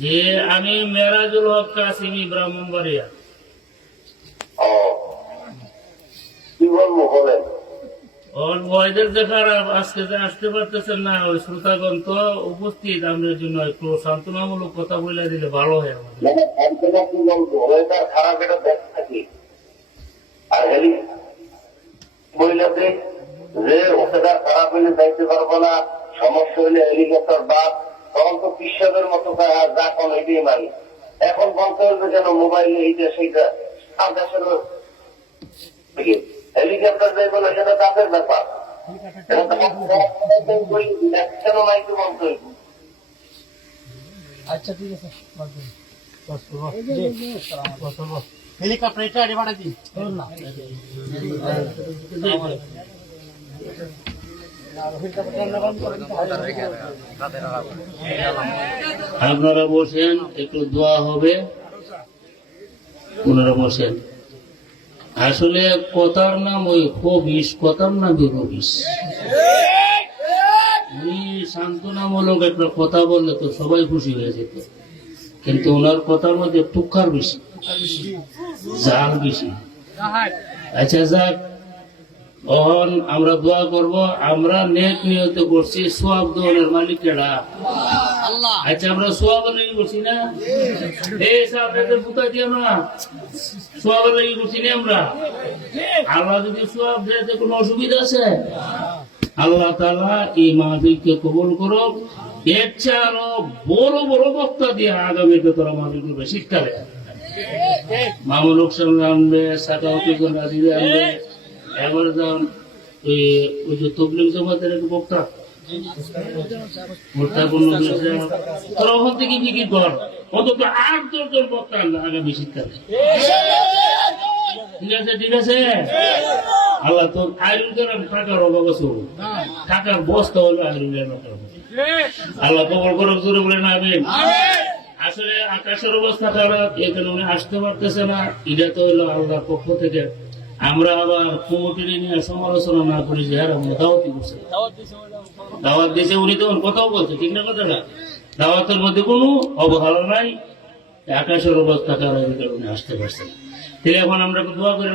যে আমি মেরাজুল হক কাসিমি ব্রাহ্মণবাড়িয়া। কি বলবো বলেন? ওর ভয়দের দেখার আজকে যে আসতে পারতেছেন না, ওই শ্রোতাগণ তো উপস্থিত, আমাদের জন্য একটু সান্ত্বনামূলক কথা বলে দিলে ভালো হয় আমাদের। কি বলবো, ওয়েদার খারাপ, এটা দেখ থাকি। আর হেলি মহিলাদের যে ওয়েদার খারাপ হইলে যাইতে পারবো না, সমস্যা হইলে হেলিকপ্টার বাদ, তখন তো পিসাবের মতো যা কোন এটাই মানি। এখন বলতে হইবে যেন মোবাইলে এইটা সেইটা, আর দেশের হেলিকপ্টার যাই বলে সেটা তাদের ব্যাপার। কেন মাইকে বলতে হইব? আচ্ছা ঠিক আছে, হেলিকপ্টার এটা আগে বাড়াই দিন না। আপনারা বসেন, একটু দোয়া হবে, ওনারা বসেন। আসলে কথার নাম ওই হবিস, কথার নাম হবিস। উনি সান্ত্বনামূলক একটা কথা বললে তো সবাই খুশি হয়ে যেত, কিন্তু ওনার কথার মধ্যে টুকার বেশি, জাল বেশি। আচ্ছা যাক, তখন আমরা দোয়া করব। আমরা নেক নিয়ত করছি, সোয়াব দোয়ানের মালিক কেডা? আচ্ছা আমরা সোয়াবের লাগি করছি না? এই সাহেব পুতা দিয়ে না সোয়াবের লাগি করছি না আমরা? আল্লাহ যদি সোয়াব দেয় তো কোনো অসুবিধা আছে? আল্লাহ তাআলা এই মাহফিলকে কবুল করুক। এর চেয়ে আরো বড় বড় বক্তা দিয়ে আগামীতে তোরা মাহফিল করবে শীতকালে। মামুল হোসেন আনবে, সাকাউদ্দিন রাজিদে আনবে, এবার যান ওই যে তবলিগ জামাতের এক বক্তা তোরা ওখান থেকে বিক্রি কর, অন্তত 8-10 জন বক্তা আনবে আগামী শীতকালে। ঠিক আছে, ঠিক আছে। আল্লাহ তো আইরুলের টাকার অভাব আছে, টাকার বস্তা হলো আইরুলের অভাব। আল্লাহ কবর করুক, জোরে বলে না আমিন। আসলে আকাশের অবস্থা খারাপ, এখানে উনি আসতে পারতেছে না, এটা তো হলো আল্লাহর পক্ষ থেকে। আমরা আবার কমিটি নিয়ে সমালোচনা না করি যে হ্যাঁ দাওয়াতি করছে, দাওয়াত দিয়েছে, উনি তখন কথাও বলছে, ঠিক না কথাটা? দাওয়াতের মধ্যে কোনো অবহেলা নাই। আকাশের অবস্থা খারাপ, উনি আসতে পারছে না। তাহলে এখন আমরা দোয়া করে